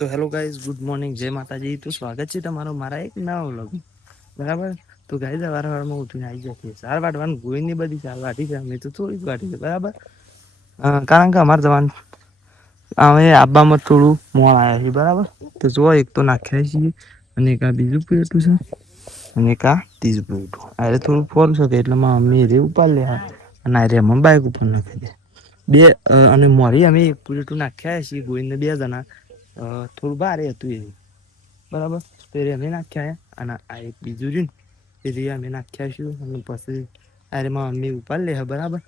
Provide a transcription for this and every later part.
તો hello guys, good morning, જય માતાજી. તો સ્વાગત છે તમારો મારા એક નવા વ્લોગમાં. બરાબર. તો ગાઈઝ વારવારમાં ઉઠીને આવી જશે સાર વાટવાનું ગોઈની બધી સાર વાટી છે. અમે તો થોડીક વાટી છે બરાબર. કારણ કે અમારે જવાનું અમે આબામાં થોડું મોણ આવ્યા છીએ બરાબર. તો જો એક તો નાખ્યા છીએ અને એક આ બીજું પેટું છે અને એક આ ત્રીજું પેટું. આ થોડું ફોલ છે એટલે મમ્મી રે ઉપાડ લે અને આ રે બાઈક ઉપર નાખી દે બે અને મોરી અમે એક પ્લેટું નાખ્યા છીએ ગોઈને બે જણા. થોડું ભારે હતું એ બરાબર. તો એ અમે નાખ્યા અને આ એક બીજું રહ્યું ને એ અમે નાખ્યા છું અને પછી અરેમાં મમ્મી ઉપાડ લે બરાબર.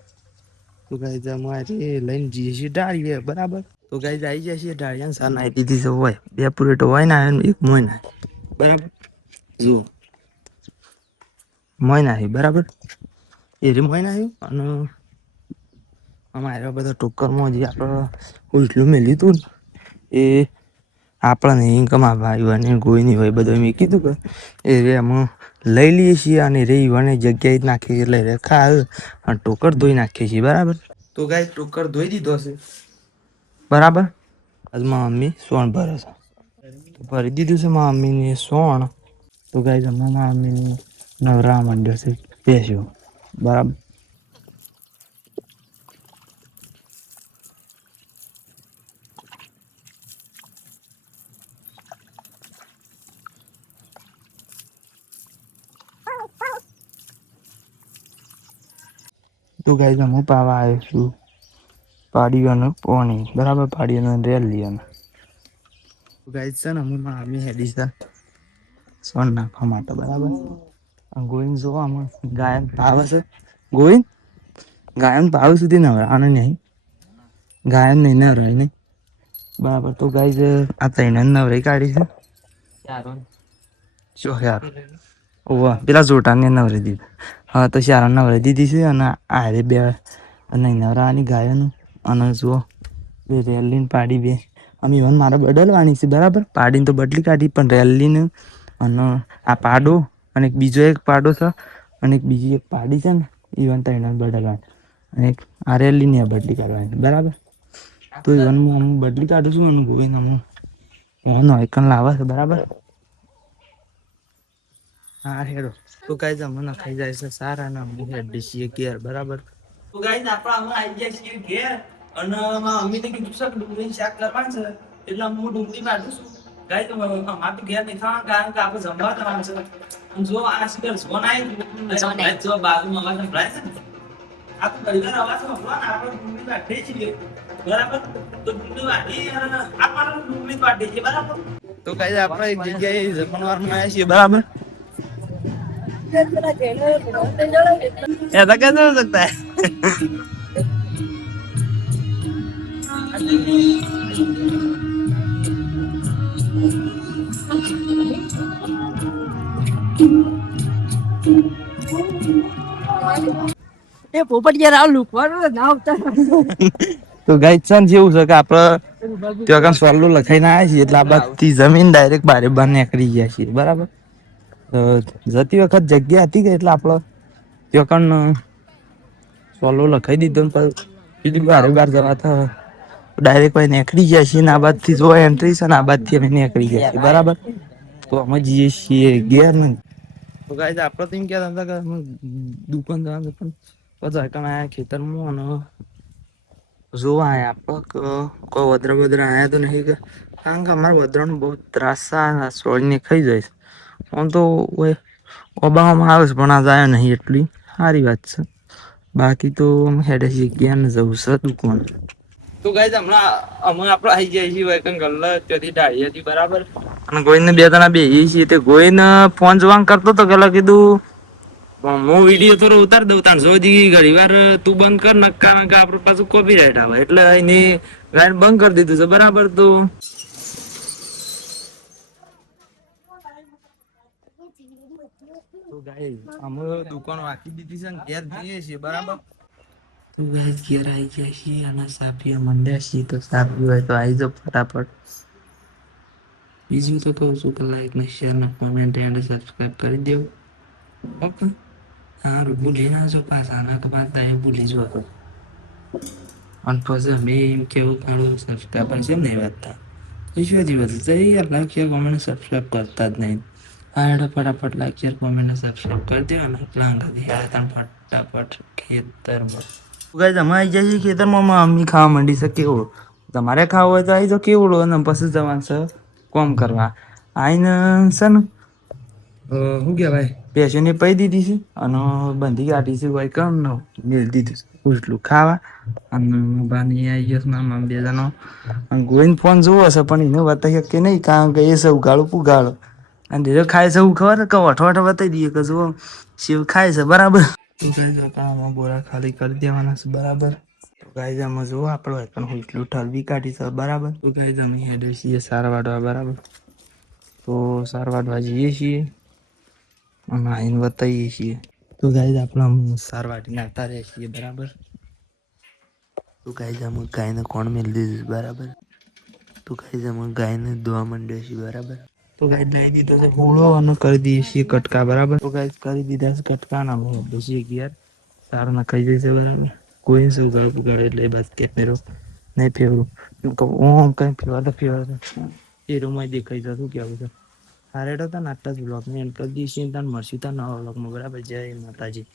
તો ગાઈઝ અમારે લઈને જઈએ છીએ ઢાળીએ બરાબર. તો ગાઈઝ આવી જાય છે ઢાળિયા સાર નાખી દીધી હોય બે પ્લેટો હોય ને એક મોય ના બરાબર. જુઓ મોય નાખી બરાબર. એ રે મોય નાખ્યું અને આમાં બધા ટોકરમાં જે આપણે ઉલટલું મેલ્યું હતું ને એ આપણને ઇન્કમ ભાઈ અને ગોઈની હોય બધું મેં કીધું કે એ રે અમે લઈ લઈએ છીએ અને રે યુવાને જગ્યાએ જ નાખીએ એટલે રેખા આવે અને ટોકર ધોઈ નાખીએ છીએ બરાબર. તો ગાય ટોકર ધોઈ દીધો હશે બરાબર. આજમાં મમ્મી સોણ ભરે છે તો ભરી દીધું છે મમ્મીને સોણ. તો ગાય હમણાં મમ્મીને નવરા માંડ્યો છે બેસ્યો બરાબર. તો ગાય હું પાવા આવ્યો છું પાડીઓનું પોણી બરાબર. પાડીઓનું રેલ લીવાનું ગાય છે ને હું મમ્મી હેડી છે સોન નાખવા માટે બરાબર. ગોવિંદ જોવા ગાયન પાવે છે ગોવિંદ ગાયન પાવ સુધી નવરાવાનો નહીં ગાયન નહીં નવરાય નહીં બરાબર. તો ગાય આ તૈણ નવરાઈ કાઢી છે શું યાર ઓવા પેલા જોટાને નવરી દીધું. હા તો શારા નવરી દીધી છે અને આરે બે નહીં નવરાવાની ગાયનું અને જુઓ બે રેલીને પાડી બે અમે ઇવન મારે બદલવાની છે બરાબર. પાડીને તો બદલી કાઢી પણ રેલીને અને આ પાડો અને બીજો એક પાડો છે અને એક બીજી એક પાડી છે ને ઇવન તૈણ બદલવાની અને એક આ રેલીની બદલી કાઢવાની બરાબર. તો ઇવન હું બદલી કાઢું છું અને ગોવિંદ નોકન લાવે છે બરાબર. હા હેરો. તો ગાઈઝ અમે નખાઈ જાય છે સારા અને અમે હેડી છીએ ઘેર બરાબર. તો ગાઈઝ આપણે અમે આવી ગયા છીએ ઘેર અને અમ્મીને કીધું છે ડુંગળીનું શાક કરવાનું છે એટલે હું ડુંગળી કાઢું છું. ગાઈઝ અમારે તો ઘેર નહીં ખાવાનું કારણ કે આપણે જમવા કરવાનું છે. જો આ સ્પીકર ફોન આવી જો બાજુમાં અવાજ સંભળાય છે ને આ તો પરિવાર અવાજ સંભળાય ને આપણે ડુંગળી કાઢીએ છીએ બરાબર. તો ડુંગળી વાટી અને આપણે ડુંગળી કાઢીએ છીએ બરાબર. તો ગાઈઝ આપણે એક જગ્યાએ જમણવારમાં આવ્યા છીએ બરાબર. ऐसा कैसे हो सकता है એ પોપટિયા રાવ લુકવાનું ના આવતા. તો ગાઈસ છે જેવું છે કે આપણે ત્યાં સોલ્લું લખાઈને આવ્યા છીએ એટલે આ બધી જમીન ડાયરેક્ટ બારે બાર નીકળી ગયા છીએ બરાબર. જતી વખત જગ્યા હતી કે એટલે આપણે ત્યાં સોલો લખાઈ દીધો બીજું બારે બાર જવા હતા ડાયરેક્ટ ભાઈ નીકળી ગયા છીએ ને આ બાજથી જો એન્ટ્રી છે ને આ બાજથી અમે નીકળી ગયા છીએ બરાબર. તો અમે જઈએ છીએ ઘેર ને તો ગાઈસ આપણે તો એમ કહેતા હતા કે દુકાન જવાનું પણ બધા કણ આયા ખેતરમાં અને જોવા આયા આપણે કોઈ વદરા બદરા આયા તો નહીં કે કારણ કે અમારા વદરાનો બહુ ત્રાસ છે સોળને ખાઈ જાય છે. આમ તો ઓબામાં આવે છે પણ આ જાય નહીં એટલી સારી વાત છે. બાકી તો અમે હેડે છીએ જ્ઞાન જવું છે દુકાન. તો ગાઈસ હમણાં અમે આપણે આવી ગયા છીએ વેકન ગલ્લા ત્યાંથી ઢાળી હતી બરાબર. અને ગોઈને બે જણા બેહીએ છીએ તે ગોઈને ફોન જોવાનું કરતો તો પેલા કીધું હું વિડીયો થોડો ઉતાર દઉં તાણ સુધી ઘણી વાર તું બંધ કર ને કારણ કે આપણે પાછું કોપીરાઈટ આવે એટલે એની લાઈન બંધ કરી દીધું છે બરાબર. તો ગાઈસ અમે દુકાન વાંચી દીધી છે ને ઘેર જઈએ છીએ બરાબર. તો ગાઈસ ઘેર આવી ગયા છીએ અને સાપીએ મંડ્યા છીએ તો સાપી હોય તો આવી જાઓ ફટાફટ. બીજું તો કહું છું કે લાઈક ને શેર ને કોમેન્ટ એન્ડ સબસ્ક્રાઈબ કરી દેવું ઓકે. હારું ભૂલી ના જો પાછા ના તો પાછા એ ભૂલી જો તો અને પછી અમે એમ કેવું કાઢું સબસ્ક્રાઈબર છે ને એ વાત ઈશ્વરજી બધું તો યાર લાઈક શેર કોમેન્ટ સબસ્ક્રાઇબ કરતા જ નહીં. હા હેડો ફટાફટ લાઈક શેર કોમેન્ટ સબસ્ક્રાઇબ કરી દો અને ફટાફટ ખેતરમાં ગાઈસ અમે આવી જાય છે ખેતરમાં મમ્મી ખાવા માંડી છે કેવડો. તમારે ખાવું હોય તો આવી તો કેવડો અને પછી જવાનું છે કોમ કરવા. આઈને છે ને શું કહેવાય પેશને પૈ દીધી છે અને બંધી કાઢી છે ભાઈ કામ ન મેલ દીધું છે ઉજલું ખાવા અને બાની આવી ગયો મામા બે જનો ગોવિંદ ફોન જોવો હશે પણ એને બતાવી કે નહીં કારણ કે એ સૌ ઉઘાડું પુગાડો અને જે ખાય છે એવું ખબર કે વઠોઠ બતાવી દઈએ કે જો શિવ ખાય છે બરાબર. તો ગાઈસ આમાં બોરા ખાલી કરી દેવાના છે બરાબર. તો ગાઈસ આમાં જો આપણે એટલું ઠલવી કાઢી છે બરાબર. તો ગાઈસ અમે હેડે છીએ સાર વાટવા બરાબર. તો સાર વાટવા જઈએ છીએ અને આઈને બતાવીએ છીએ. તો ગાઈસ આપણે સાર વાટીને આવતા રહીએ છીએ બરાબર. તો ગાઈસ અમે ગાયને કોણ મેલી દીધું બરાબર. તો ગાઈસ અમે ગાયને ધોવા માંડ્યા છીએ બરાબર. તો ગાઈસ લઈ દીધો છે પૂળો અને કરી દઈએ છીએ કટકા બરાબર. તો ગાઈસ કરી દીધા છે કટકા ના પછી ઘેર સાર નખાઈ જશે બરાબર. કોઈ શું ઉગાડું પુગાડું એટલે એ બાસ્કેટ મેરો નહીં ફેરવું ઓમ કઈ ફેરવા ફેરવા એ રૂમમાં દેખાઈ જતું કેવું છે. હારેડો તને આટલા જ બ્લોગને એન્ડ કરી દઈશું તને મળશું નવા બ્લોગમાં બરાબર. જય માતાજી.